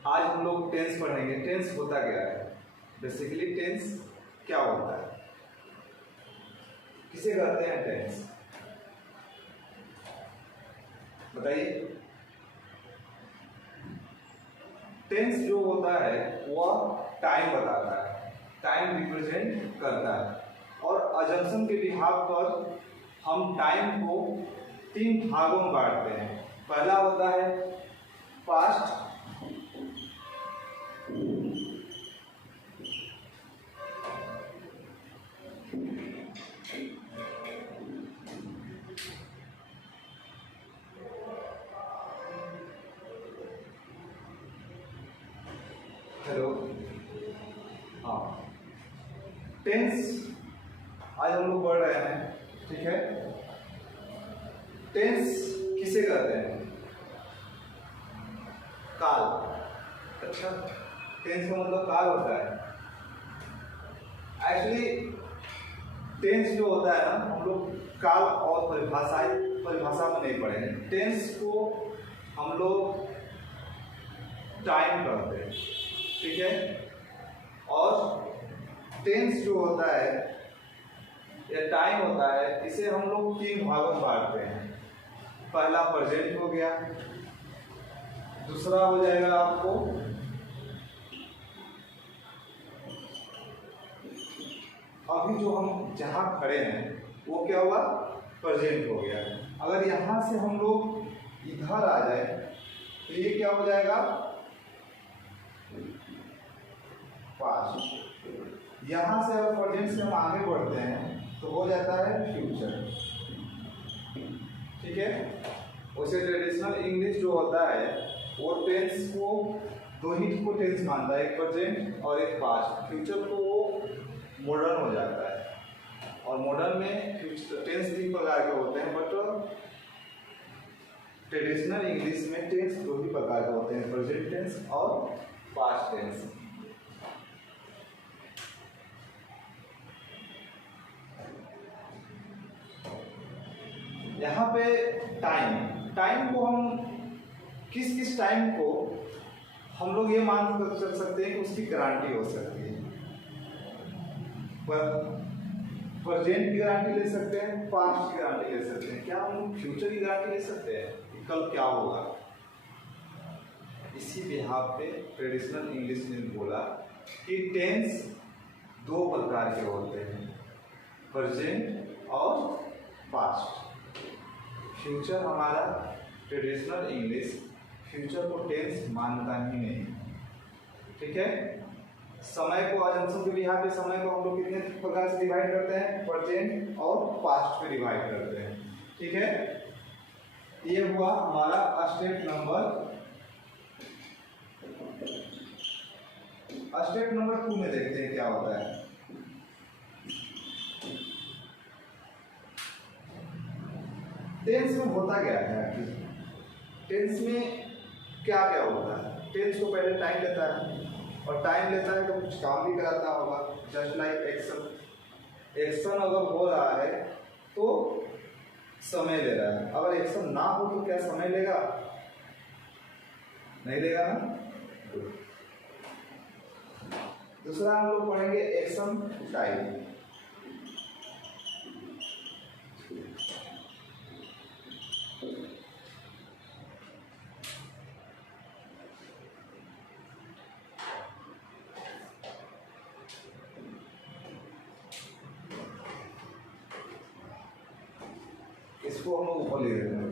आज हम लोग टेंस पढ़ेंगे। टेंस होता क्या है, बेसिकली टेंस क्या होता है, किसे कहते हैं टेंस, बताइए। टेंस जो होता है वह टाइम बताता है, टाइम रिप्रेजेंट करता है। और अजम्पशन के बिहाफ पर हम टाइम को 3 भागों में बांटते हैं। पहला होता है पास्ट, हेलो, हाँ, टेंस आज हम लोग पढ़ रहे हैं, ठीक है। टेंस किसे कहते हैं, काल। अच्छा, टेंस का मतलब काल होता है। एक्चुअली टेंस जो होता है ना, हम लोग काल और परिभाषा में नहीं पढ़ेंगे। टेंस को हम लोग टाइम कहते हैं, ठीक है। और टेंस जो होता है या टाइम होता है, इसे हम लोग 3 भागों में बांटते हैं। पहला प्रेजेंट हो गया, दूसरा हो जाएगा आपको अभी जो हम जहां खड़े हैं वो क्या हुआ, प्रेजेंट हो गया। अगर यहां से हम लोग इधर आ जाए तो ये क्या हो जाएगा, पास्ट। यहां से अगर प्रेजेंट से हम आगे बढ़ते हैं तो हो जाता है फ्यूचर, ठीक है। वैसे ट्रेडिशनल इंग्लिश जो होता है वो टेंस को 2 ही को टेंस मानता है, एक प्रेजेंट और एक पास्ट। फ्यूचर को वो मॉडर्न हो जाता है। और मॉडर्न में टेंस 3 प्रकार के होते हैं, बट ट्रेडिशनल इंग्लिश में टेंस 2 ही प्रकार के होते हैं, प्रेजेंट टेंस और पास्ट टेंस। यहाँ पे टाइम को हम किस टाइम को हम लोग ये मान कर सकते हैं कि उसकी गारंटी हो सकती है। पर प्रेजेंट की गारंटी ले सकते हैं, पास्ट की गारंटी ले सकते हैं। क्या हम फ्यूचर की गारंटी ले सकते हैं कि कल क्या होगा? इसी बिहाफ पे ट्रेडिशनल इंग्लिश ने बोला कि टेंस 2 प्रकार के होते हैं, प्रेजेंट और पास्ट। फ्यूचर हमारा ट्रेडिशनल इंग्लिश फ्यूचर को टेंस मानता ही नहीं, ठीक है। समय को अजम्पशन के बिहाफ पे समय को हम लोग कितने प्रकार से डिवाइड करते हैं, प्रेजेंट और पास्ट पे डिवाइड करते हैं, ठीक है। ये हुआ हमारा स्टेप नंबर 2 में देखते हैं क्या होता है। टेंस में होता क्या है, टेंस में क्या क्या होता है। टेंस को पहले टाइम लेता है, और टाइम लेता है तो कुछ काम भी कराता होगा, जस्ट लाइक एक्शन अगर हो रहा है तो समय ले रहा है। अगर एक्शन ना हो तो क्या समय लेगा, नहीं लेगा ना। दूसरा हम लोग पढ़ेंगे एक्शन टाइम। इसको हम लोग ऊपर ले लेते हैं।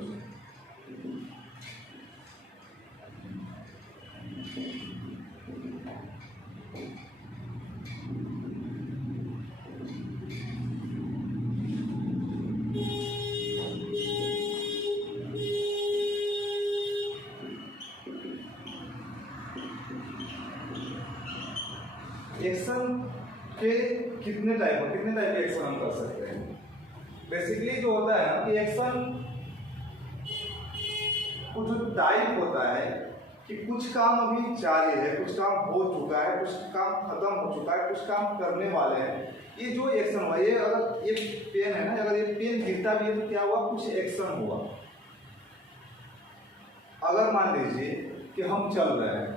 एक्शन के कितने टाइप के एक्शन हम कर सकते हैं। बेसिकली जो होता है ना कि एक्शन को जो टाइप होता है कि कुछ काम अभी जारी है, कुछ काम हो चुका है, कुछ काम खत्म हो चुका है, कुछ काम करने वाले हैं। ये जो एक्शन हुआ, ये अगर ये पेन है ना, अगर ये पेन गिरता भी है तो क्या हुआ, कुछ एक्शन हुआ। अगर मान लीजिए कि हम चल रहे हैं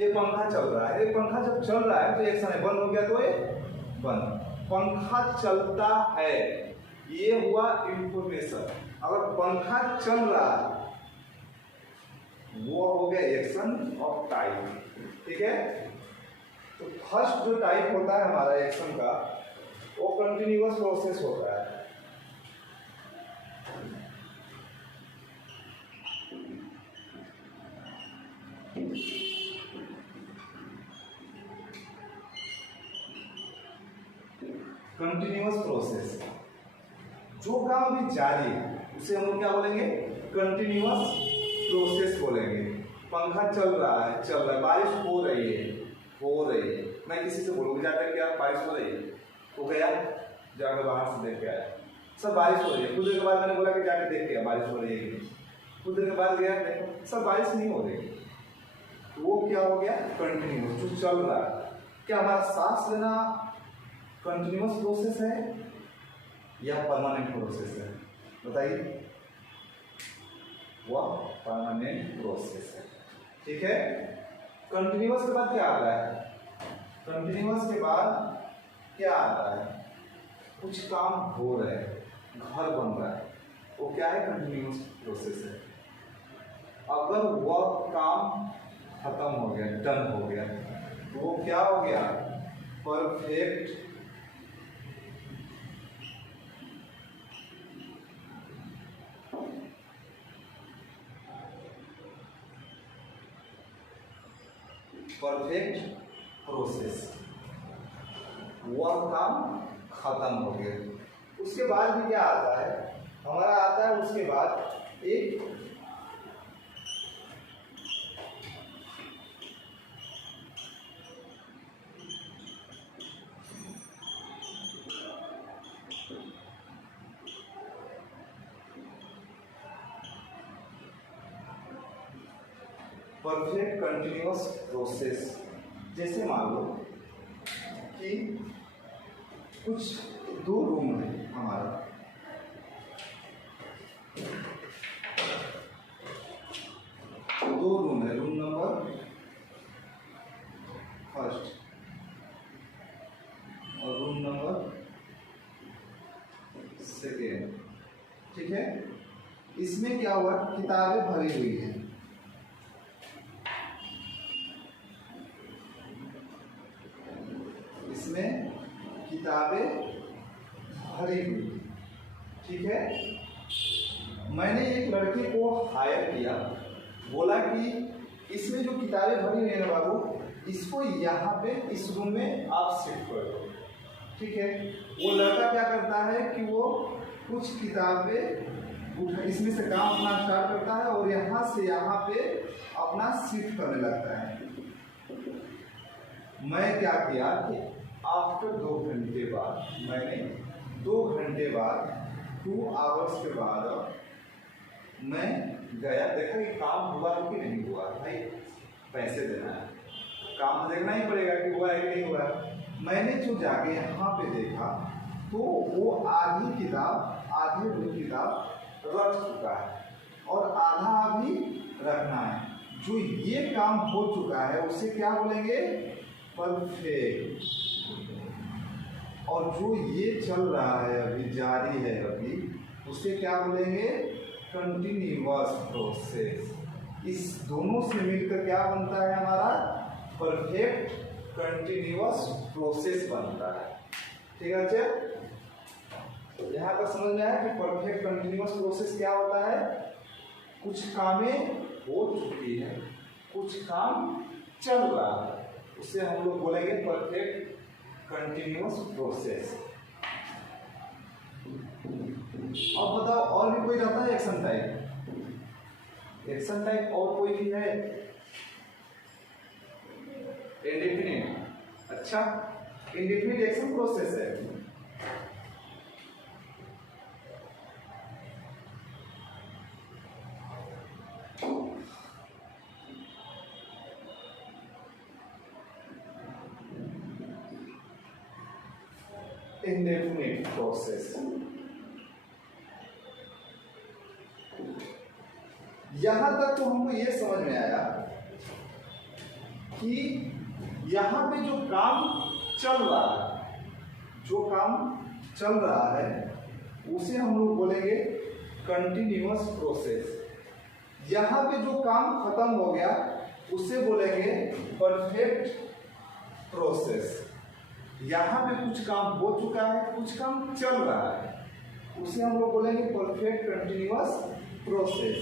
ये पंखा चल रहा है, ये पंखा जब चल रहा है तो एक्शन है, बंद हो गया तो ये बंद। पंखा चलता है, ये हुआ इंफॉर्मेशन। अगर पंखा चल रहा है वो हो गया एक्शन ऑफ टाइप। ठीक है, तो फर्स्ट जो टाइप होता है हमारा एक्शन का वो कंटिन्यूअस प्रोसेस होता है। कंटिन्यूअस प्रोसेस, जो काम अभी जारी है उसे हम लोग क्या बोलेंगे, कंटिन्यूअस प्रोसेस बोलेंगे। पंखा चल रहा है, बारिश हो रही है, मैं किसी से बोलूँगी जाकर क्या बारिश हो रही है, हो गया, जाकर बाहर से देख के आया, सर बारिश हो रही है। कुछ देर के बाद मैंने बोला कि जाकर देख के बारिश हो रही है कि नहीं, कुछ देर के बाद गया देखो सर बारिश नहीं हो रही। वो क्या हो गया, कंटिन्यूअस, जो चल रहा है। क्या हमारा सांस लेना कंटिन्यूअस प्रोसेस है या परमानेंट प्रोसेस है, बताइए। वह परमानेंट प्रोसेस है। ठीक है, कंटिन्यूअस के बाद क्या आता है, कंटिन्यूअस के बाद क्या आता है, कुछ काम हो रहे हैं, घर बन रहा है, वो क्या है, कंटिन्यूअस प्रोसेस है। अगर वह काम खत्म हो गया, डन हो गया, तो वो क्या हो गया, परफेक्ट प्रोसेस, वह काम खत्म हो गया। उसके बाद भी क्या आता है हमारा, आता है उसके बाद एक परफेक्ट कंटिन्यूअस प्रोसेस। जैसे मान लो कि कुछ दो रूम है हमारा, दो रूम है, रूम नंबर फर्स्ट और रूम नंबर सेकेंड। ठीक है, इसमें क्या हुआ, किताबें भरी हुई है, इसमें किताबें भरी हुई। ठीक है, मैंने एक लड़के को हायर किया, बोला कि इसमें जो किताबें भरी हुई है ना बाबू, इसको यहाँ पे इस रूम में आप शिफ्ट कर दो। ठीक है, वो लड़का क्या करता है कि वो कुछ किताबें इसमें से काम अपना स्टार्ट करता है और यहाँ से यहाँ पे अपना शिफ्ट करने लगता है। मैं क्या किया कि आफ्टर 2 घंटे बाद, मैंने 2 घंटे बाद 2 आवर्स के बाद मैं गया, देखा कि काम हुआ कि नहीं हुआ। भाई पैसे देना है, काम तो देखना ही पड़ेगा कि हुआ है कि नहीं हुआ। मैंने जो जाके यहाँ पे देखा तो वो आधी वो किताब रख चुका है और आधा अभी रखना है। जो ये काम हो चुका है उसे क्या बोलेंगे, परफेक्ट। और जो ये चल रहा है अभी, जारी है अभी, उसे क्या बोलेंगे, कंटिन्यूअस प्रोसेस। इस दोनों से मिलकर क्या बनता है हमारा, परफेक्ट कंटिन्यूअस प्रोसेस बनता है। ठीक है बच्चे, यहाँ पर समझ में आया कि परफेक्ट कंटिन्यूअस प्रोसेस क्या होता है, कुछ कामें हो चुकी है, कुछ काम चल रहा है, उसे हम लोग बोलेंगे परफेक्ट कंटिन्यूअस प्रोसेस। अब बताओ और भी कोई रहता है एक्शन टाइप, एक्शन टाइप और कोई भी है, इंडेफिनिट। अच्छा, इंडेफिनिट एक्शन प्रोसेस है। इंडेफिनिट प्रोसेस, यहां तक तो हमको ये समझ में आया कि यहाँ पे जो काम चल रहा है, जो काम चल रहा है उसे हम लोग बोलेंगे कंटिन्यूअस प्रोसेस। यहाँ पे जो काम खत्म हो गया उसे बोलेंगे परफेक्ट प्रोसेस। यहाँ पे कुछ काम हो चुका है, कुछ काम चल रहा है, उसे हम लोग बोलेंगे परफेक्ट कंटिन्यूअस प्रोसेस।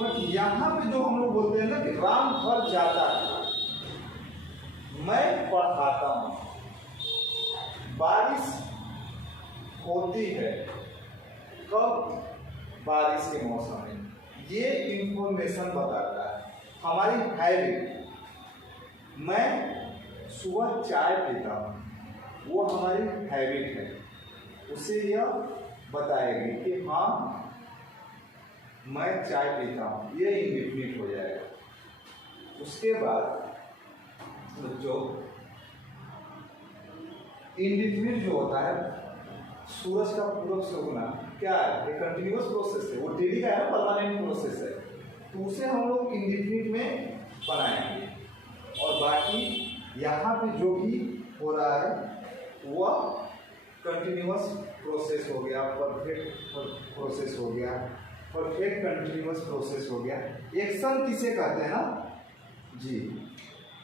बट यहाँ पे जो हम लोग बोलते हैं ना कि राम घर जाता है, मैं पढ़ाता हूँ, बारिश होती है, कब? बारिश के मौसम में। ये इंफॉर्मेशन बताता है हमारी हैबिट। मैं सुबह चाय पीता हूँ, वो हमारी हैबिट है, उसे यह बताएगी कि हाँ मैं चाय पीता हूँ, ये इंडिफिनिट हो जाएगा। उसके बाद जो इंडिफिनिट जो होता है, सूरज का पूरब से उगना, क्या है? एक कंटिन्यूअस प्रोसेस है, वो डेली का है ना, परमानेंट प्रोसेस है, तो उसे हम लोग इंडिफिनिट में बनाएंगे। और बाकी यहाँ पे जो भी हो रहा है वह कंटिन्यूअस प्रोसेस हो गया, परफेक्ट प्रोसेस हो गया, परफेक्ट कंटिन्यूअस प्रोसेस हो गया। एक्शन किसे कहते हैं ना जी?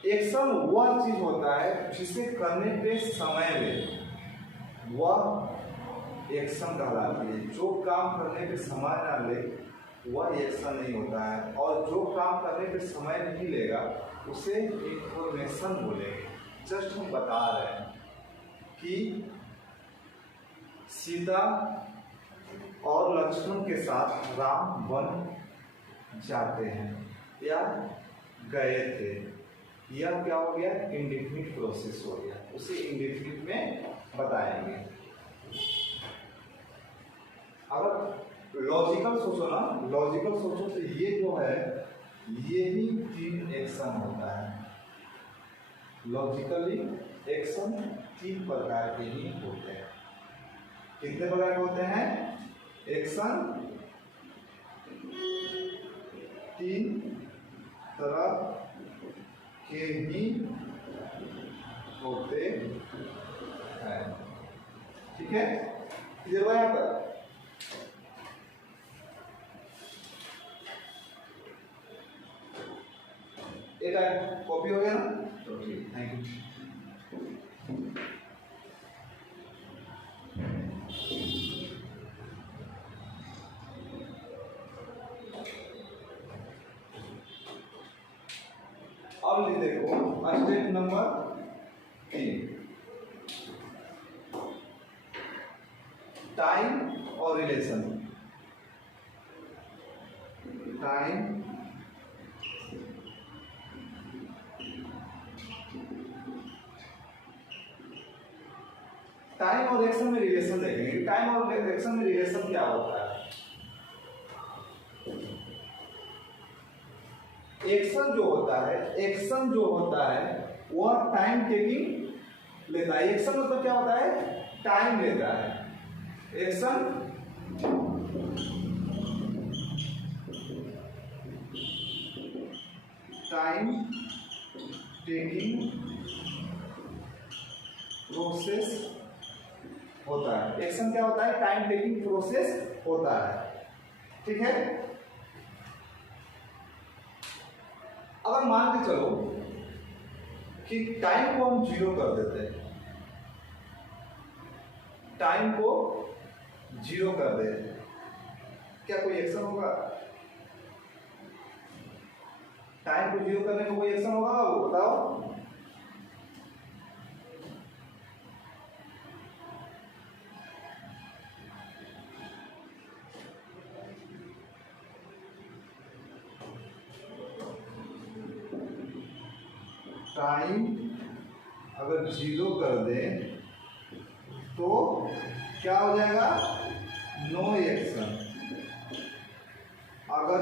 एक्शन वह चीज होता है जिसे करने पे समय ले, वह एक्शन कहलाती है। जो काम करने पे समय ना ले वह एक्शन नहीं होता है, और जो काम करने पे समय नहीं लेगा उसे इंफॉर्मेशन बोलेंगे। जस्ट हम बता रहे हैं कि सीता और लक्ष्मण के साथ राम वन जाते हैं या गए थे, यह क्या हो गया? इंडेफिनिट प्रोसेस हो गया, उसे इंडेफिनिट में बताएंगे। अगर लॉजिकल सोचो ना, लॉजिकल सोचो तो ये जो है ये ही 3 एक्शन होता है। लॉजिकली एक्शन 3 प्रकार के ही होते हैं। कितने प्रकार के होते हैं? एक्शन 3 तरह के ही होते हैं। ठीक है, क्लियर हुआ यहाँ पर? एक कॉपी हो गया ना, तो ठीक, थैंक यू। अब देखो स्टेप नंबर 3, टाइम और रिलेशन। टाइम और एक्शन में रिलेशन देखेंगे। टाइम और एक्शन में रिलेशन क्या होता है? एक्शन जो होता है वह टाइम टेकिंग लेता है। एक्शन मतलब क्या होता है? टाइम लेता है। एक्शन टाइम टेकिंग प्रोसेस होता है। एक्शन क्या होता है? टाइम टेकिंग प्रोसेस होता है। ठीक है, अगर मान के चलो कि टाइम को हम 0 कर देते हैं, टाइम को 0 कर देते, क्या कोई एक्शन होगा? टाइम को 0 करने में कोई एक्शन होगा? वो बताओ। टाइम अगर 0 कर दें तो क्या हो जाएगा? No action. अगर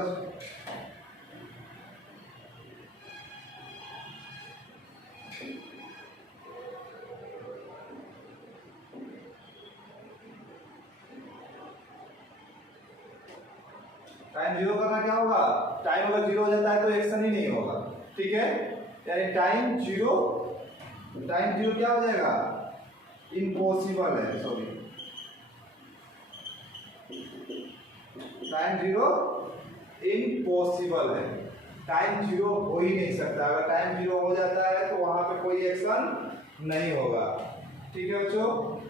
टाइम 0 करना क्या होगा? टाइम अगर 0 हो जाता है तो एक्शन ही नहीं होगा। ठीक है, यानी टाइम जीरो क्या हो जाएगा, इम्पॉसिबल है, सॉरी टाइम जीरो इम्पॉसिबल है, टाइम जीरो हो ही नहीं सकता। अगर टाइम जीरो हो जाता है तो वहां पे कोई एक्शन नहीं होगा। ठीक है बच्चों,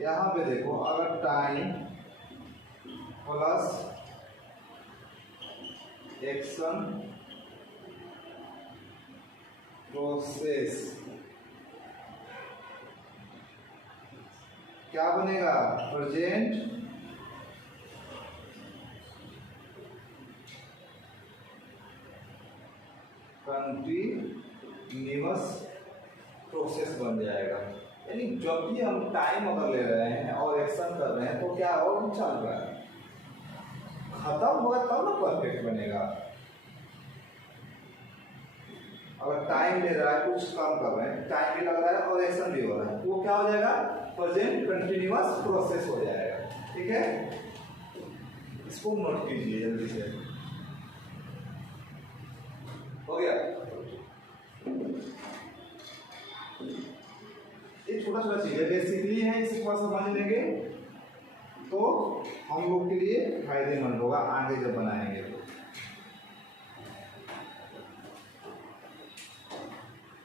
यहां पे देखो, अगर टाइम प्लस एक्शन प्रोसेस क्या बनेगा, प्रेजेंट कंटिन्यूअस प्रोसेस बन जाएगा। यानी जब भी हम टाइम अगर ले रहे हैं और एक्शन कर रहे हैं तो क्या और चल रहा है, खत्म होगा तब ना परफेक्ट बनेगा। अगर टाइम ले रहा है, कुछ काम कर रहे हैं, टाइम भी लग रहा है और एक्शन भी हो रहा है, तो वो क्या हो जाएगा, प्रेजेंट कंटिन्यूअस प्रोसेस हो जाएगा। ठीक है, इसको नोट कीजिए जल्दी से, हो गया। ये छोटा छोटा चीज है, बेसिकली है, इसे थोड़ा समझ लेंगे तो हम लोग के लिए फायदेमंद होगा आगे जब बनाएंगे तो।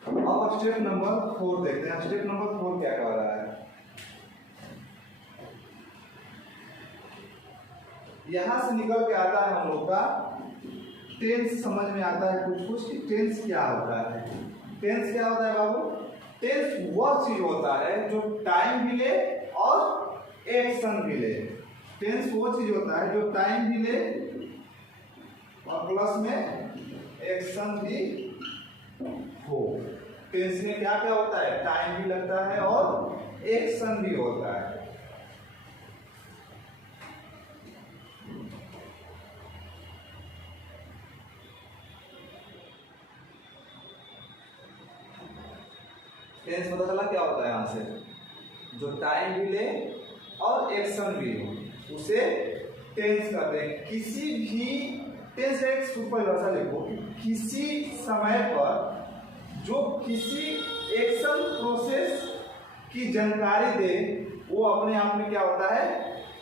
अब स्टेप नंबर 4 देखते हैं। स्टेप नंबर 4 क्या कह रहा है, यहां से निकल के आता है हम लोग का टेंस, समझ में आता है कुछ कुछ कि टेंस क्या होता है। टेंस क्या होता है बाबू, टेंस वह चीज होता है जो टाइम भी ले और एक्शन भी ले। टेंस वो चीज होता है जो टाइम भी ले और प्लस में एक्शन भी हो। टेंस में क्या क्या होता है, टाइम भी लगता है और एक्शन भी होता है। टेंस पता चला क्या होता है, यहां से जो टाइम भी ले और एक्शन भी हो उसे टेंस कहते हैं। किसी भी टेंस एक सुपरभाषा लिखो कि किसी समय पर जो किसी एक्शन प्रोसेस की जानकारी दे वो अपने आप में क्या होता है,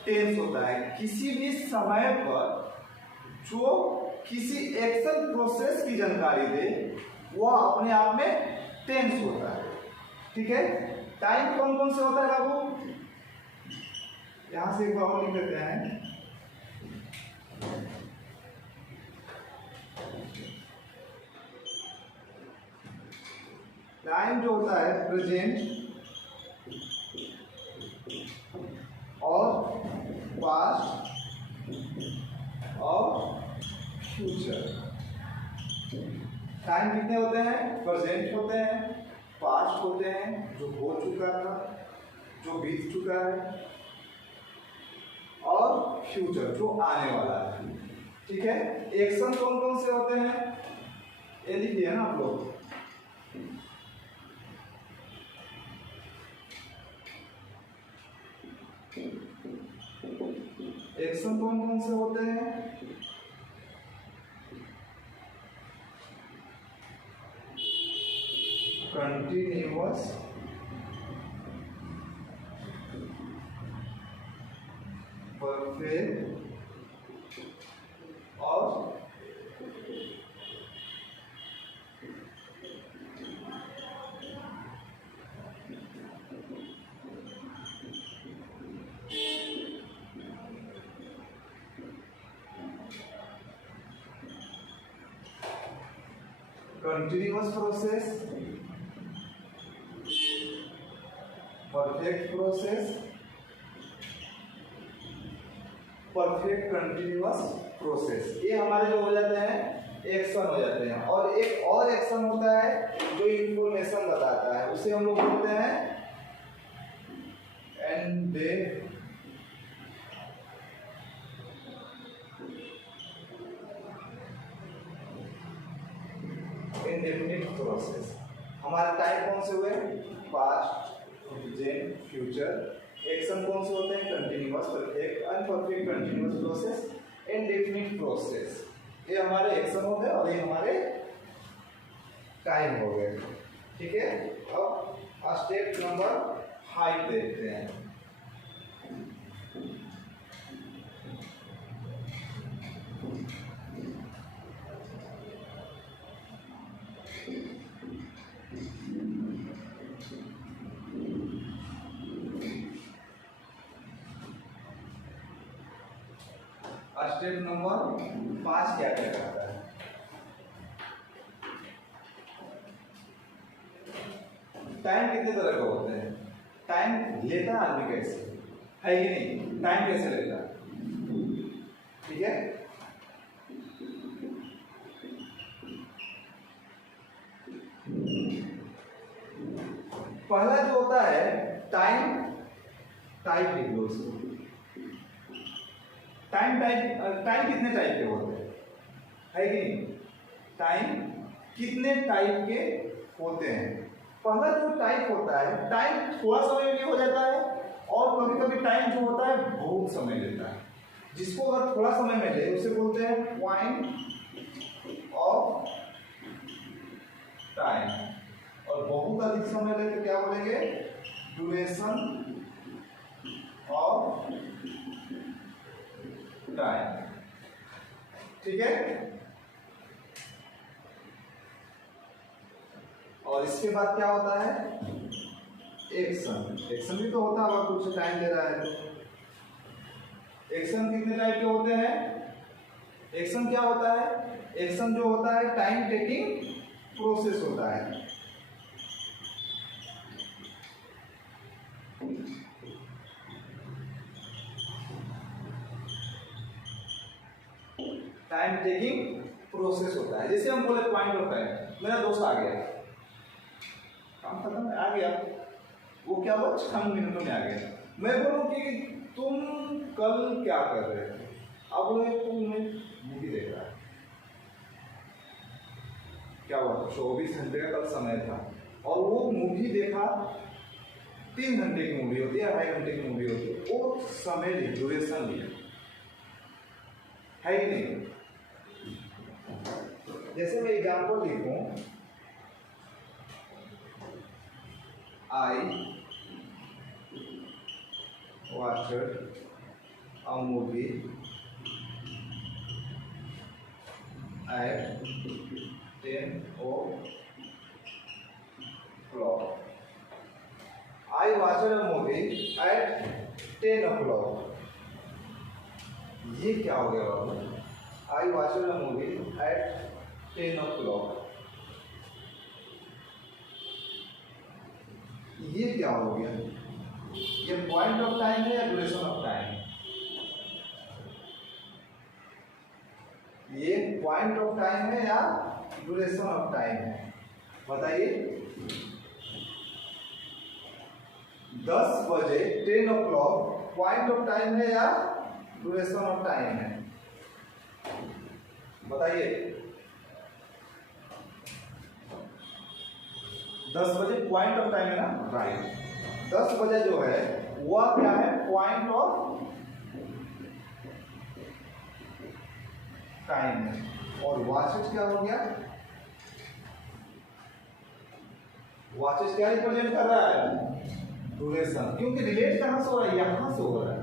टेंस होता है। किसी भी समय पर जो किसी एक्शन प्रोसेस की जानकारी दे वो अपने आप में टेंस होता है। ठीक है, टाइम कौन कौन से होता है बाबू, यहां से एक बार और लिख देते हैं। टाइम जो होता है प्रेजेंट और पास्ट और फ्यूचर। टाइम कितने होते हैं, प्रेजेंट होते हैं, पास्ट होते हैं जो हो चुका था, जो बीत चुका है, और फ्यूचर जो आने वाला है। ठीक है, एक्शन कौन कौन से होते हैं ये लिखिए ना आप लोग। एक्शन कौन कौन से होते हैं, कंटिन्यूअस, परफेक्ट और continuous process, perfect process, perfect continuous process, ये हमारे जो हो जाते हैं एक्शन हो जाते हैं। और एक और एक्शन होता है जो इंफॉर्मेशन बताता है, उसे हम लोग बोलते हैं इंडेफिनिट प्रोसेस। हमारे टाइप कौन से हुए, पास्ट, प्रेजेंट, फ्यूचर। एक्शन कौन से होते हैं? Continuous, perfect, unperfect, continuous process, indefinite process. ये हमारे एक्शन हो गए और ये हमारे टाइम हो गए। ठीक है, अब स्टेप नंबर 5 देखते हैं। स्टेप नंबर 5 क्या क्या करता है? टाइम कितने तरह के होते हैं? टाइम लेता है आदमी कैसे, है कि नहीं? टाइम कैसे लेता है? ठीक है, पहला जो होता है टाइम टाइप लिख लो उसको। टाइम कितने टाइप के होते हैं, है कि नहीं? टाइम कितने टाइप के होते हैं? पहला जो टाइप होता है, टाइम थोड़ा समय में हो जाता है और कभी कभी टाइम जो होता है बहुत समय लेता है। जिसको अगर थोड़ा समय में ले उसे बोलते हैं पॉइंट ऑफ टाइम, और बहुत अधिक समय ले तो क्या बोलेंगे? Duration of time. ठीक है, और इसके बाद क्या होता है? एक्शन। एक्शन भी तो होता है, अगर कुछ टाइम दे रहा है तो। एक्शन कितने टाइप के होते हैं? एक्शन क्या होता है? एक्शन जो होता है टाइम टेकिंग प्रोसेस होता है। टाइम टेकिंग प्रोसेस होता है। जैसे हम बोले पॉइंट ऑफ टाइम, मेरा दोस्त आ गया, काम खत्म आ गया, वो क्या हुआ 6 मिनटों में आ गया। मैं बोलूं कि तुम कल क्या कर रहे थे? अब बोले तुम मूवी देख रहा है। क्या हुआ? 24 घंटे का कल समय था और वो मूवी देखा, 3 घंटे की मूवी होती है, 2.5 घंटे की मूवी होती है, वो समय ली, ड्यूरेशन लिया, है कि नहीं? जैसे मैं एग्जाम्पल लिखूं, I watched a movie at 10 o'clock. I watched a movie at 10 o'clock. ये क्या हो गया बाबू? I watched a movie at 10 o'clock. ये क्या हो गया? ये पॉइंट ऑफ टाइम है या ड्यूरेशन ऑफ टाइम? ये पॉइंट ऑफ टाइम है या ड्यूरेशन ऑफ टाइम है? बताइए। 10 बजे 10 o'clock पॉइंट ऑफ टाइम है या ड्यूरेशन ऑफ टाइम है? बताइए। 10 बजे पॉइंट ऑफ टाइम है ना, राइट। 10 बजे जो है वह क्या है? पॉइंट ऑफ टाइम है। और वॉचेज क्या हो गया? वॉचेज क्या रिप्रेजेंट कर रहा है? ड्यूरेशन। क्योंकि रिलेट कहां से हो रहा है? यहां से हो रहा है।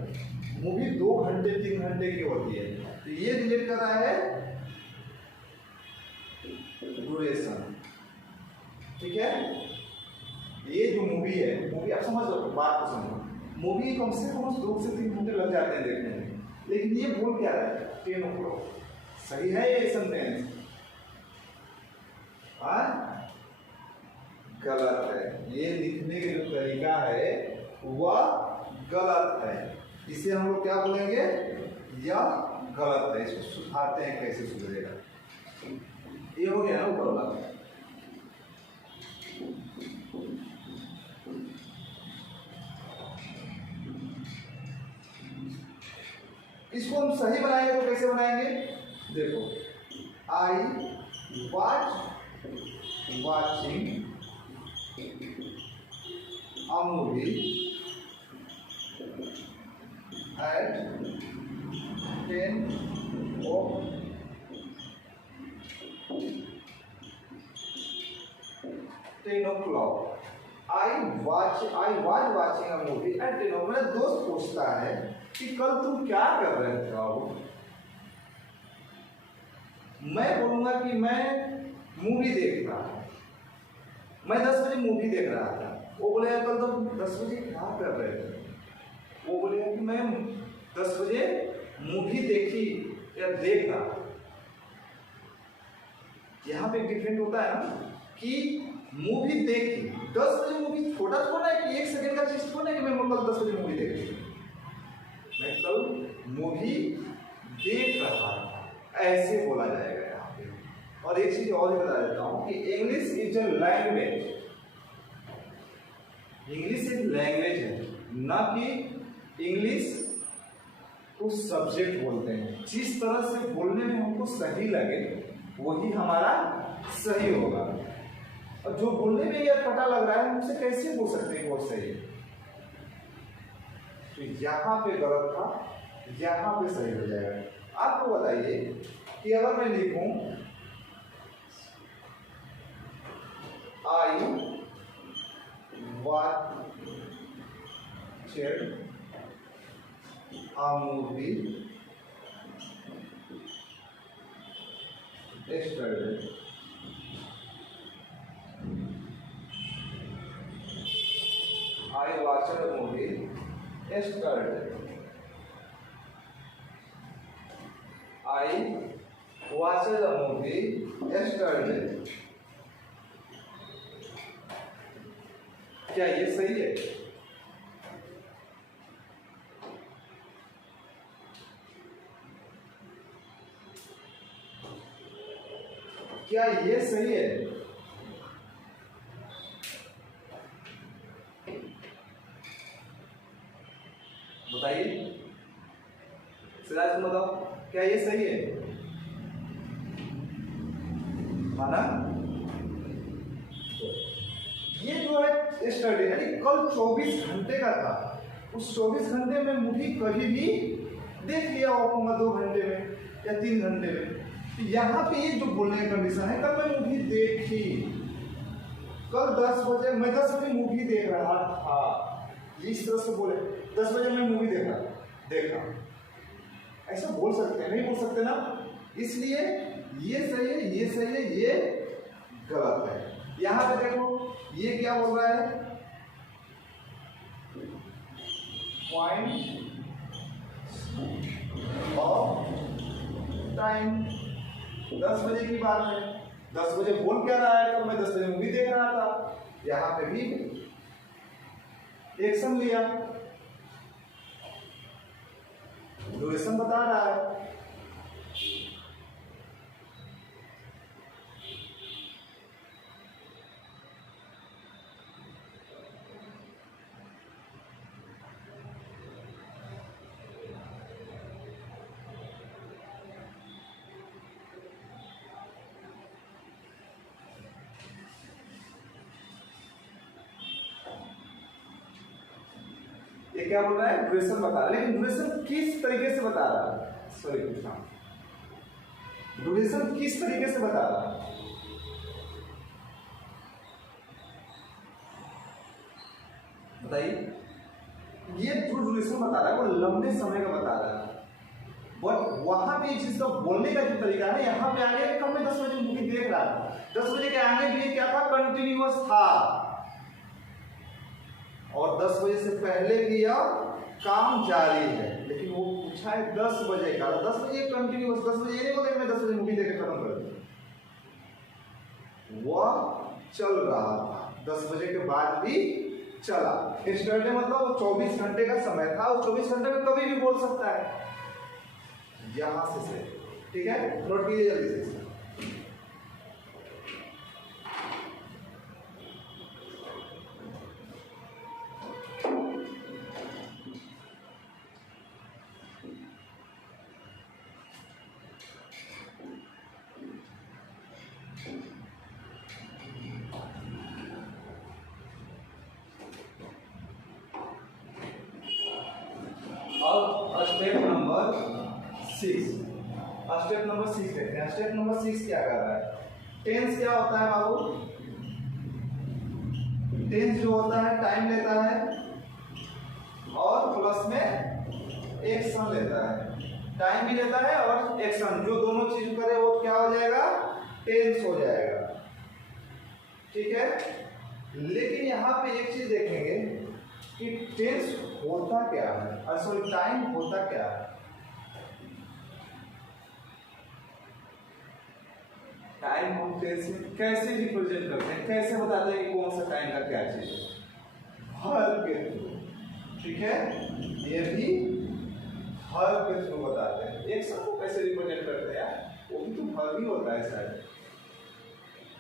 मूवी 2 घंटे 3 घंटे की होती है, तो ये रिलेट कर रहा है ड्यूरेशन। ठीक है, ये जो मूवी है, मूवी आप समझ लो, बात को समझो। मूवी कम से कम 2 से 3 घंटे लग जाते हैं देखने में, लेकिन ये बोल क्या रहा है? 10 o'clock। सही है ये सेंटेंस? गलत है। ये लिखने का जो तरीका है वह गलत है। इसे हम लोग क्या बोलेंगे? यह गलत है। इसको सुधारते हैं, कैसे सुधरेगा? ये हो गया ना ऊपर वाला। इसको हम सही बनाएंगे तो कैसे बनाएंगे? देखो, I watching a movie at 10 o'clock. I was watching a movie at 10 o'clock. मेरा दोस्त पूछता है कि कल तुम क्या कर रहे थे राहुल? मैं बोलूंगा कि मैं मूवी देख रहा था, मैं 10 बजे मूवी देख रहा था। वो बोलेगा कल तुम 10 बजे क्या कर रहे थे? वो बोलेगा कि मैं 10 बजे मूवी देखी या देख रहा था। यहाँ पे डिफरेंट होता है ना कि मूवी देखी, 10 बजे मूवी छोटा थोड़ा है कि 1 सेकंड का चीज थोड़ा है कि मैं कल 10 बजे मूवी देख रही, मैं कल मूवी देख रहा था, ऐसे बोला जाएगा यहाँ पे। और एक चीज और बता देता हूँ कि English is a language, English एक लैंग्वेज है, ना कि इंग्लिश को सब्जेक्ट बोलते हैं। जिस तरह से बोलने में हमको सही लगे वही हमारा सही होगा, और जो बोलने में यार पता लग रहा है हम उसे कैसे बोल सकते हैं बहुत सही है। तो यहाँ पे गलत था, यहाँ पे सही हो जाएगा। आपको बताइए कि अगर मैं लिखूं आई watched a movie yesterday. I watched a movie yesterday. I watched a movie yesterday. क्या ये सही है? क्या ये सही है? बताइए, सिराज तुम बताओ, क्या ये सही है? माना? ये जो है स्टडी यानी कल 24 घंटे का था, उस 24 घंटे में मूवी कभी भी देख लिया होगा 2 घंटे में या 3 घंटे में। तो यहाँ पे ये जो बोलने का कंडीशन है, कल मैं मूवी देखी, कल 10 बजे मैं 10 बजे मूवी देख रहा था, इस तरह से बोले 10 बजे मैं मूवी देखा, ऐसा बोल सकते हैं? नहीं बोल सकते ना। इसलिए ये सही है, ये सही है, ये गलत है। यहाँ पे देखो ये क्या बोल रहा है, पॉइंट ऑफ टाइम, 10 बजे की बात है, 10 बजे बोल क्या रहा है, तो मैं 10 बजे मूवी देख रहा था। यहाँ पे भी एक्शन लिया, ड्यूरेशन बता रहा है। ये क्या बोल रहा है? ड्यूरेशन बता रहा है, लेकिन ड्यूरेशन किस तरीके से बता रहा है? सॉरी पूछना, ड्यूरेशन किस तरीके से बता रहा है? बताइए। ये जो ड्यूरेशन बता रहा है वो लंबे समय का बता रहा है, बट वहां पे जिसका बोलने का जो तरीका है, यहाँ पे आगे कब मैं 10 बजे मूवी देख रहा था, 10 बजे के आगे भी क्या था? कंटिन्यूअस था, और 10 बजे से पहले भी अब काम जारी है, लेकिन वो पूछा है 10 बजे का, 10 बजे कंटिन्यूअस, 10 बजे ये नहीं बोलते मैं 10 बजे मूवी देख खत्म कर दूं, वह चल रहा था, 10 बजे के बाद भी चला। यस्टरडे मतलब 24 घंटे का समय था, और 24 घंटे में कभी भी बोल सकता है। यहां से ठीक है, नोट कीजिए जल्दी से। Step number 6। स्टेप नंबर 6 देखते हैं। स्टेप नंबर 6 क्या कर रहा है? टेंस क्या होता है बाबू? टेंस जो होता है टाइम लेता है और प्लस में एक्शन लेता है। टाइम भी लेता है और एक्शन, जो दोनों चीज करे वो क्या हो जाएगा? टेंस हो जाएगा। ठीक है, लेकिन यहाँ पे एक चीज देखेंगे कि टेंस होता क्या है, सॉरी टाइम होता क्या है। टाइम हम कैसे रिप्रेजेंट करते हैं, कैसे बताते हैं कि कौन सा टाइम का क्या चीज है? वर्ब के थ्रू। ठीक है, ये भी वर्ब के थ्रू बताते हैं। एक्शन को कैसे रिप्रेजेंट करते हैं यार? वो भी तो वर्ब ही होता है शायद।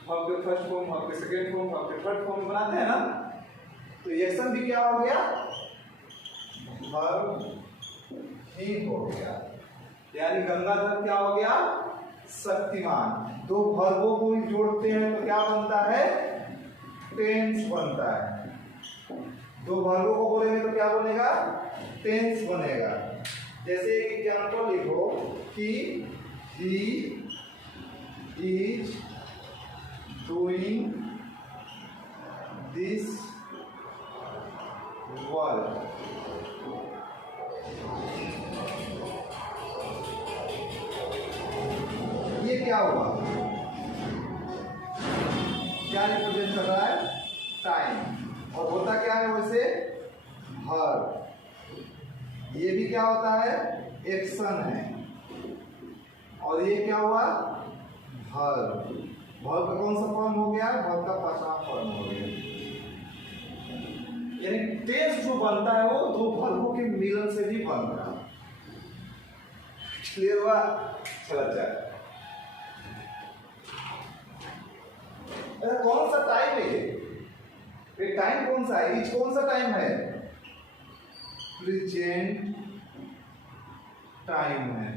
वर्ब के फर्स्ट फॉर्म, वर्ब के सेकंड फॉर्म, वर्ब के थर्ड फॉर्म बनाते हैं ना। तो एक्शन भी क्या हो गया? वर्ब ही हो गया। यानी गंगाधर क्या हो गया? शक्तिमान। दो वर्बों को जोड़ते हैं तो क्या बनता है? टेंस बनता है। दो वर्बों को बोलेंगे तो क्या बनेगा? टेंस बनेगा। जैसे एक एग्जांपल लिखो कि he is doing this work. ये क्या हुआ? क्या रिप्रेजेंट कर रहा है? टाइम। और होता क्या है वैसे? वर्ब। ये भी क्या होता है? एक्शन है। और ये क्या हुआ? वर्ब। वर्ब का कौन सा फॉर्म हो गया? वर्ब का पांचवा फॉर्म हो गया। यानी टेंस जो बनता है वो दो वर्बों के मिलन से भी बनता है। क्लियर हुआ? चला जाए। कौन सा टाइम है ये? टाइम कौन सा है? इच कौन सा टाइम है? प्रेजेंट टाइम है।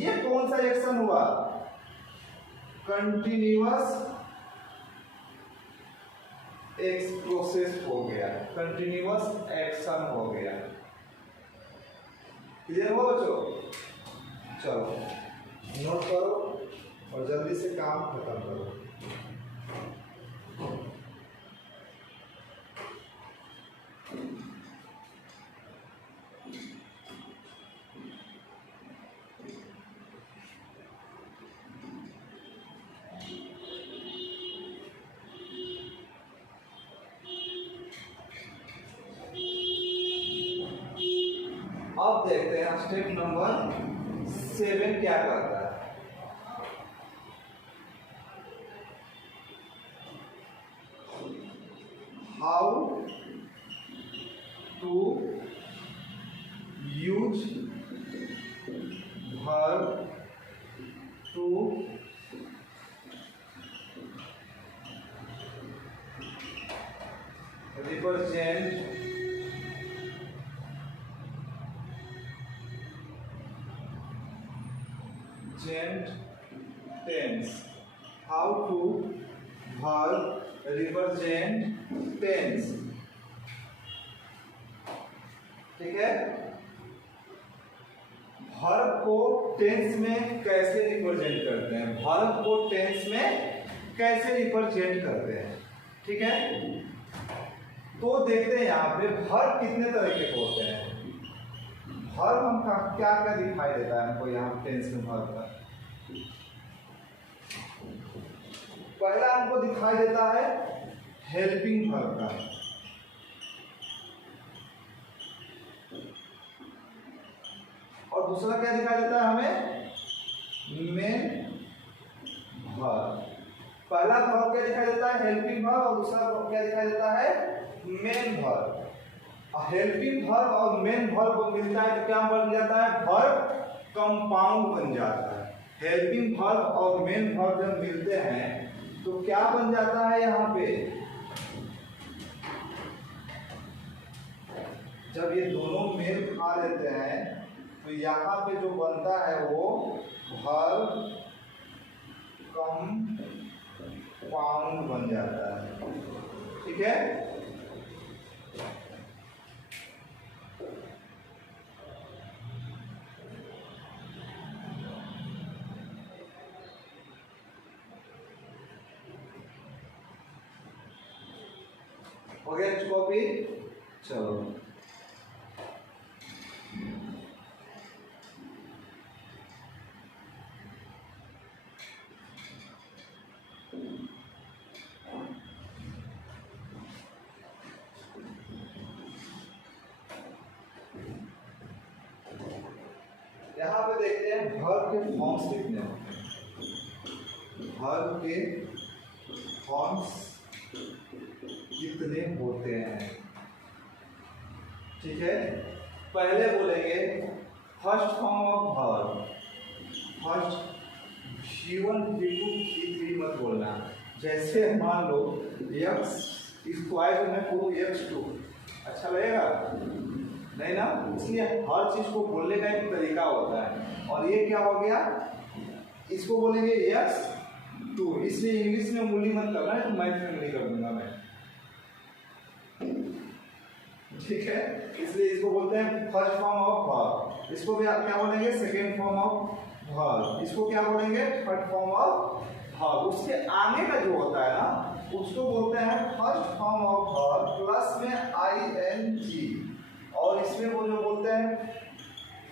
ये कौन सा एक्शन हुआ? कंटिन्यूअस प्रोसेस हो गया, कंटिन्यूअस एक्शन हो गया। क्लियर हुआ बच्चों? चलो नोट करो और जल्दी से काम खत्म करो। अब देखते हैं स्टेप नंबर 7 क्या करता है। How to use verb to represent tense. How to verb represent tense. ठीक है, वर्ब को टेंस में कैसे रिप्रेजेंट करते हैं, वर्ब को टेंस में कैसे रिप्रेजेंट करते हैं। ठीक है, तो देखते हैं यहाँ पे वर्ब कितने तरह के होते हैं। वर्ब हमका क्या क्या दिखाई देता है हमको यहाँ टेंस में? वर्ब का पहला हमको दिखाई देता है हेल्पिंग वर्ब का। और दूसरा क्या दिखाई देता है हमें? Main verb. पहला वर्ब क्या दिखाई देता है? Helping verb. और दूसरा वर्ब क्या दिखाई देता है? Main verb. हेल्पिंग वर्ब और मेन वर्ब मिलता है तो क्या बन जाता है? वर्ब कंपाउंड बन जाता है। हेल्पिंग वर्ब और मेन वर्ब जब मिलते हैं तो क्या बन जाता है? यहाँ पे जब ये दोनों मेल खा लेते हैं तो यहाँ पे जो बनता है वो वर्ब कंपाउंड बन जाता है। ठीक है, हो गया कॉपी। चलो यहाँ पे देखते हैं वर्ब के फॉर्म्स कितने होते हैं। वर्ब के फॉर्म्स कितने होते हैं, ठीक है। पहले बोलेंगे first form of verb, first V1 V2 V3 मत बोलना। जैसे मान लो x स्क्वायर में पूरा x2, अच्छा लगेगा नहीं ना, इसलिए हर चीज को बोलने का एक तरीका होता है। और ये क्या हो गया, इसको बोलेंगे x2, इसलिए इंग्लिश में मूली मत करना है, तो मैथ में मूली कर दूंगा मैं, ठीक है। इसलिए इसको बोलते हैं फर्स्ट फॉर्म ऑफ वर्ब। इसको भी आप क्या बोलेंगे, सेकेंड फॉर्म ऑफ वर्ब। इसको क्या बोलेंगे, थर्ड फॉर्म ऑफ वर्ब। उसके आगे का जो होता है ना, उसको बोलते हैं first form of verb plus में ing, और इसमें वो जो बोलते हैं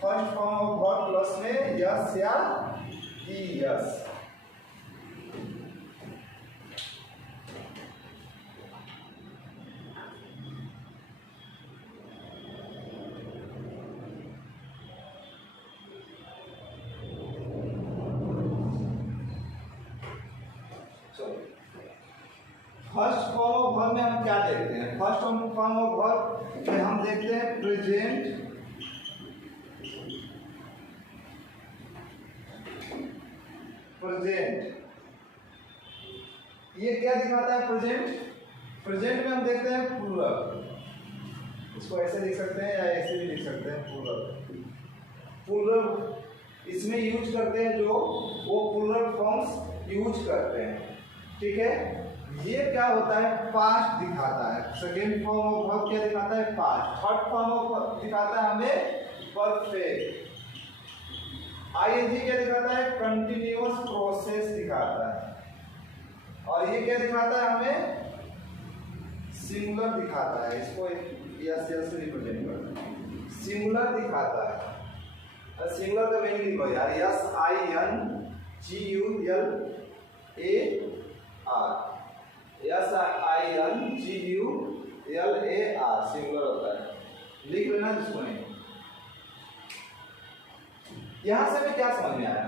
first form of verb plus में यस या ES. First form of verb में हम क्या देखते हैं, फर्स्ट फॉर्म ऑफ वर्ब में हम देखते हैं प्रेजेंट, प्रेजेंट ये क्या दिखाता है, प्रेजेंट। प्रेजेंट में हम देखते हैं प्लूरल, इसको ऐसे लिख सकते हैं या ऐसे भी लिख सकते हैं, प्लूरल। प्लूरल इसमें यूज करते हैं जो वो प्लूरल फॉर्म्स यूज करते हैं, ठीक है। ये क्या होता है, पास्ट दिखाता है। सेकेंड फॉर्म ऑफ वर्ब क्या दिखाता है, past. Third form of verb दिखाता है हमें परफेक्ट। आईएनजी क्या दिखाता है, कंटिन्यूअस प्रोसेस दिखाता है। और ये क्या दिखाता है हमें, सिंगुलर दिखाता है। इसको यस यस से रिप्रेजेंट करता है, सिंगुलर दिखाता है। सिंगुलर का मीनिंग लिखो यार, S I N G U L A R, S I N G U L A R singular होता है, लिख लेना जिसको नहीं। यहां से हमें क्या समझ में आया,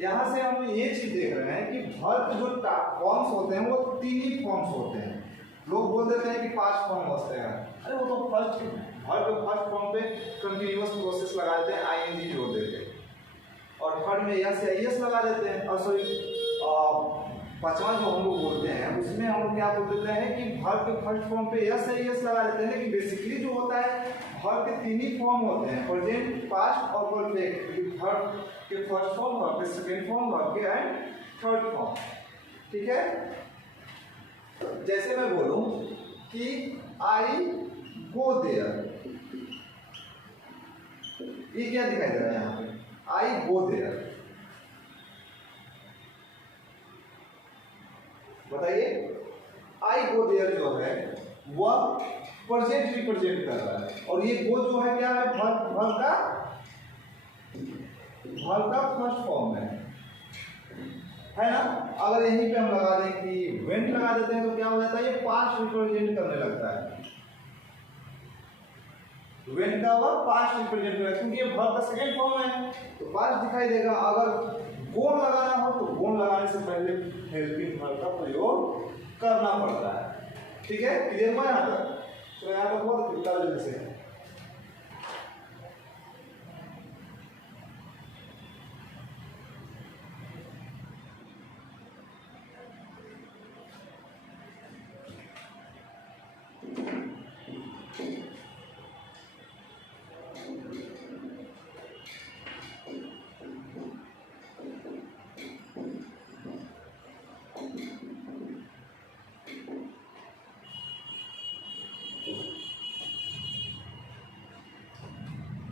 यहां से हम ये चीज देख रहे हैं कि वर्ब जो फॉर्म्स होते हैं वो 3 ही फॉर्म्स होते हैं। लोग बोल देते हैं कि 5 फॉर्म होते हैं, अरे वो तो फर्स्ट फर्स्ट फॉर्म पे कंटिन्यूअस प्रोसेस लगा देते हैं, आईएनजी जोड़ देते हैं, और थर्ड में यस या ईएस लगा देते हैं। और सॉरी पांचवा जो हम लोग बोलते हैं उसमें हम लोग क्या बोल देते हैं कि वर्ब के फर्स्ट फॉर्म पे यस या ईएस लगा देते हैं। लेकिन बेसिकली जो होता है वर्ब के 3 ही फॉर्म होते हैं, प्रेजेंट, पास्ट और परफेक्ट। वर्ब के फर्स्ट फॉर्म, वर्ब के सेकेंड फॉर्म, वर्ब के एंड थर्ड फॉर्म, ठीक है। जैसे मैं बोलूं कि आई गो देयर, ये क्या दिखाई दे रहा है यहाँ पे, आई गो देयर, बताइए। आई गो देयर जो है वह प्रेजेंट रिप्रेजेंट कर रहा है, और ये गो जो है क्या है, वर्ब का फर्स्ट फॉर्म है ना। अगर यहीं पे हम लगा दें कि वेंट लगा देते हैं तो क्या हो जाता है, ये पास्ट रिप्रेजेंट करने लगता है। वेंट का वर्ब पास्ट रिप्रेजेंट करेगा क्योंकि ये वर्ब का सेकंड फॉर्म है, तो पास्ट दिखाई देगा। अगर गोन लगाना हो तो गोन लगाने से पहले हेल्पिंग वर्ब का प्रयोग करना पड़ता है, ठीक है। क्लियर हुआ यहाँ तक, तो यहाँ तक बहुत जल्दी से।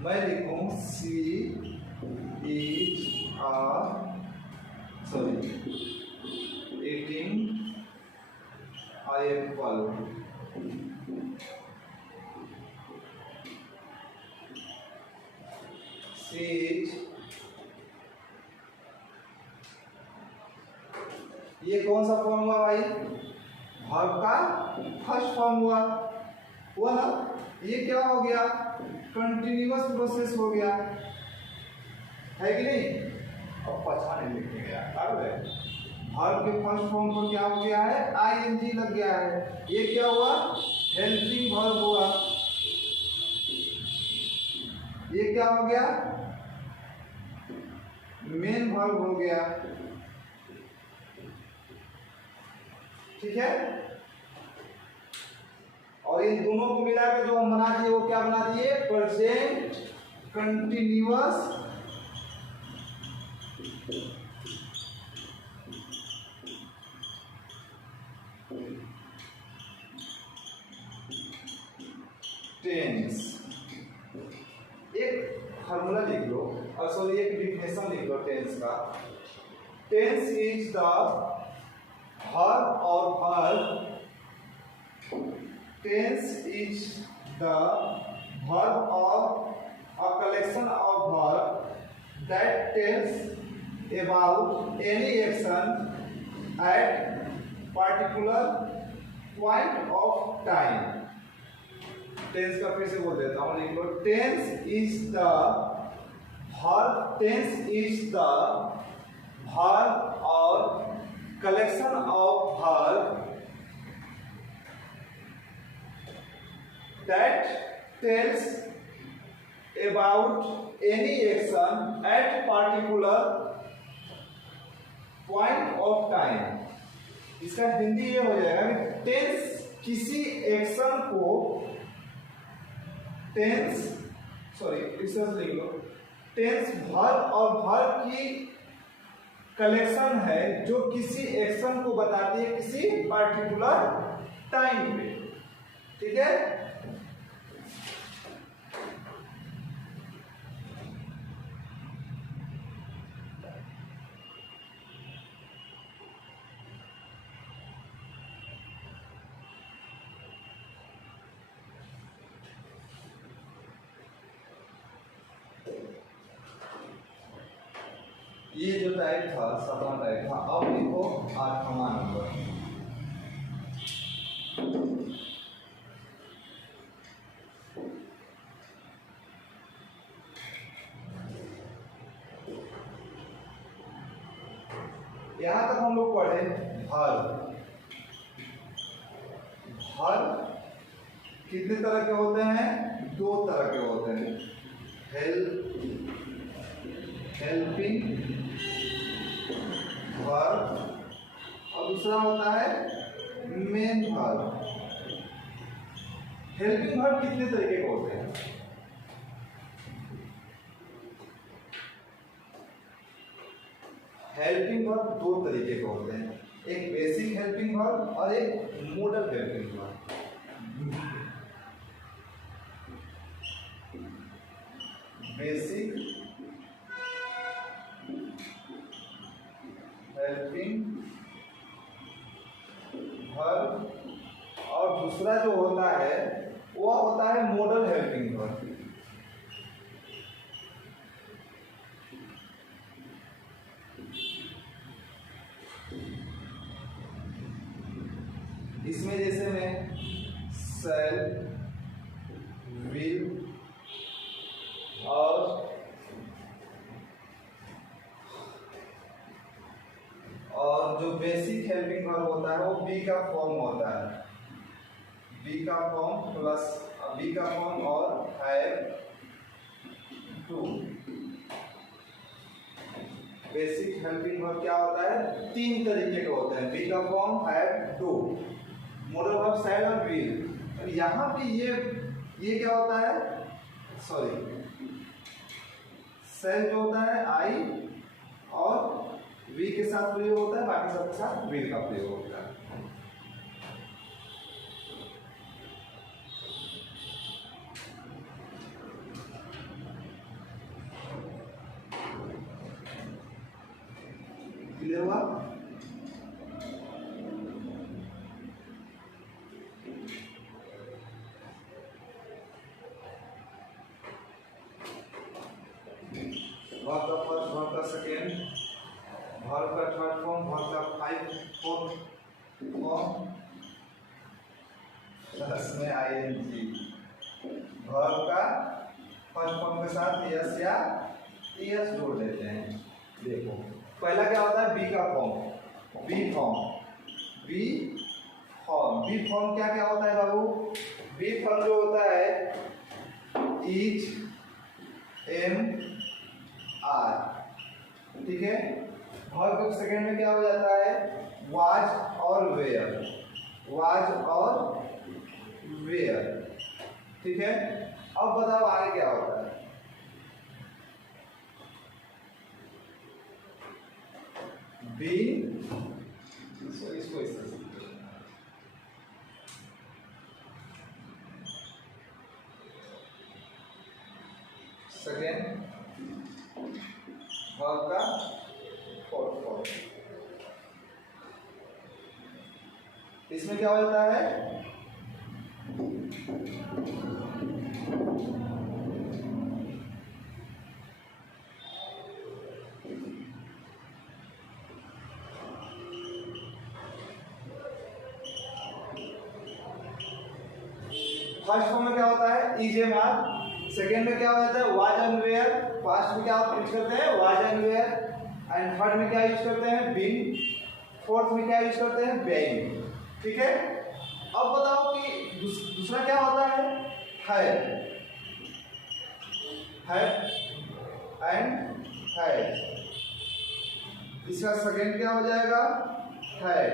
मैं लिखूं she is eating I am following, is, ये कौन सा फॉर्म हुआ भाई? वर्ब का फर्स्ट फॉर्म हुआ ना। ये क्या हो गया? कंटिन्यूअस प्रोसेस हो गया, है कि नहीं? अब पछाने लिखेंगे यार, वर्ब के फर्स्ट फॉर्म पर क्या हो गया है? आईएनजी लग गया है। ये क्या हुआ? हेल्पिंग वर्ब हुआ। ये क्या हो गया? मेन वर्ब हो गया। ठीक है। और इन दोनों को मिलाकर जो हम बना दिए वो क्या बना दिए? Present continuous tense. एक फार्मूला लिख लो, और सॉरी एक डिफिनेशन लिख लो टेंस का। टेंस इज द वर्ब और verb, tense is the verb or a collection of verb that tells about any action at particular point of time. tense का फिर से बोल देता हूँ, लिख लो। tense is the verb or collection of verb that tells about any action at particular point of time. इसका हिंदी ये हो जाएगा कि टेंस किसी एक्शन को, टेंस लिख लो। टेंस वर्ब और वर्ब की कलेक्शन है जो किसी एक्शन को बताती है किसी पर्टिकुलर टाइम पे। ठीक है। ये जो टाइप था 7वां टाइप था। अब लिखो 8वां नंबर। यहां तक हम लोग पढ़े वर्ब। वर्ब कितने तरह के होते हैं? 2 तरह के होते हैं। हेल्पिंग वर्ब और दूसरा होता है मेन वर्ब। हेल्पिंग वर्ब कितने तरीके के होते हैं? हेल्पिंग वर्ब 2 तरीके के होते हैं, एक बेसिक हेल्पिंग वर्ब और एक model helping verb. Basic helping verb और दूसरा जो होता है वो होता है मॉडल हेल्पिंग वर्ब। इसमें जैसे मैं शैल, विल और जो बेसिक हेल्पिंग वर्ब होता है वो बी का फॉर्म होता है। बी का फॉर्म और have to. Basic helping verb क्या होता है? 3 तरीके के होते हैं, बी का form, have to, modal verb shall और विल। यहाँ पे ये क्या होता है? शैल जो होता है आई और वी के साथ प्रयोग होता है, बाकी सबके साथ विल का प्रयोग होता है। क्लियर हुआ? वर्ब का फर्स्ट, वर्ब का सेकेंड, वर्ब का थर्ड फॉर्म, वर्ब का फोर्थ फॉर्म, प्लस में आईएनजी। वर्ब का फर्स्ट फॉर्म के साथ एस या एस जोड़ देते हैं। देखो पहला क्या होता है, बी का form, be form, be form. Be form क्या क्या होता है बाबू? बी फॉर्म जो होता है इज, एम, आर, ठीक है। वर्ब सेकेंड में क्या हो जाता है, वाज और वेयर, वाज और वेयर, ठीक है। अब बताओ आगे क्या होता है। बी, इसको इस तरह से सेकेंड, वर्ब का फोर्थ फॉर्म। इसमें क्या हो जाता है, फर्स्ट फॉर्म में क्या होता है, इज, एम, आर। सेकेंड में क्या हो जाता है, वाज एंड वेयर। फर्स्ट में क्या यूज करते हैं, was and were. And third में क्या यूज करते हैं, बीन। फोर्थ में क्या यूज करते हैं, बीइंग, ठीक है। अब बताओ कि दूसरा क्या होता है, हैव एंड हैज। इसका सेकेंड क्या हो जाएगा, हैड।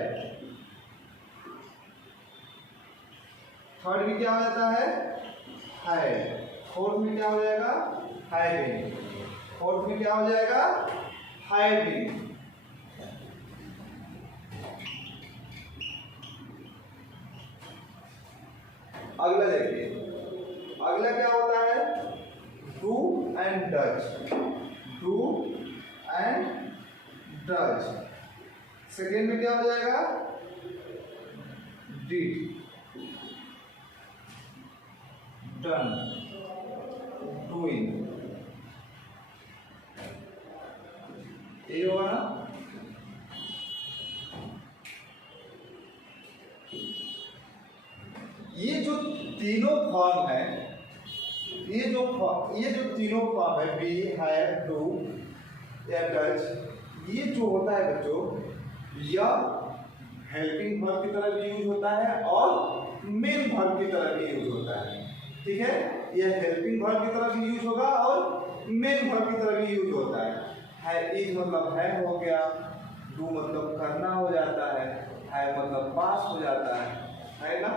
थर्ड में क्या हो जाता है, हैड। फोर्थ में क्या हो जाएगा, हैविंग। फोर्थ में क्या हो जाएगा, हैविंग। अगला देखिए, अगला क्या होता है, do and does, do and does. Second में क्या हो जाएगा, डिड, डन, डूइंग, ये होगा ना। ये जो तीनों फॉर्म है, ये जो तीनों फॉर्म है, बी, हैव, डू या डज, ये जो होता है बच्चों, यह हेल्पिंग वर्ब की तरह भी यूज होता है और मेन वर्ब की तरह भी यूज होता है, ठीक है। यह हेल्पिंग वर्ब की तरह भी यूज होगा और मेन वर्ब की तरह भी यूज होता है। इज मतलब है हो गया, डू मतलब करना हो जाता है मतलब पास हो जाता है ना।